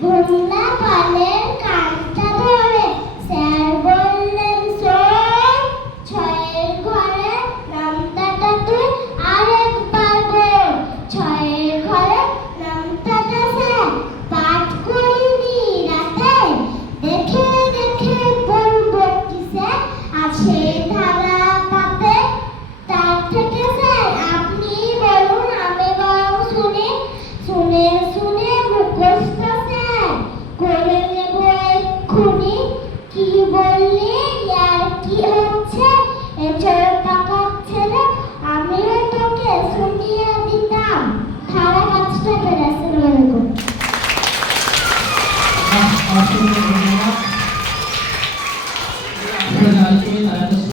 ভুমলা পালের কানটা ধরে স্যার বললেন শোন, ছয়ের ঘরে নামতাটা তুই আরেকবার বল। ছয়ের ঘরে নামতাটা স্যার পাঠ করিনি রাতে, দেখে দেখে বলবো কি স্যার আছে ধারা পাতে। তার থেকে স্যার আপনি বলুন, আমি বরং শুনি, শুনে শুনে মুখস্থ স্যার করে নেব এক্ষুনি। কি বললি আর কি হচ্ছে এছাড়া টাকা ছেলে, আমিও তোকে শুনিয়ে দিতাম ধারা কাজটা পেরেছেন এরকম। অসংখ্য ধন্যবাদ।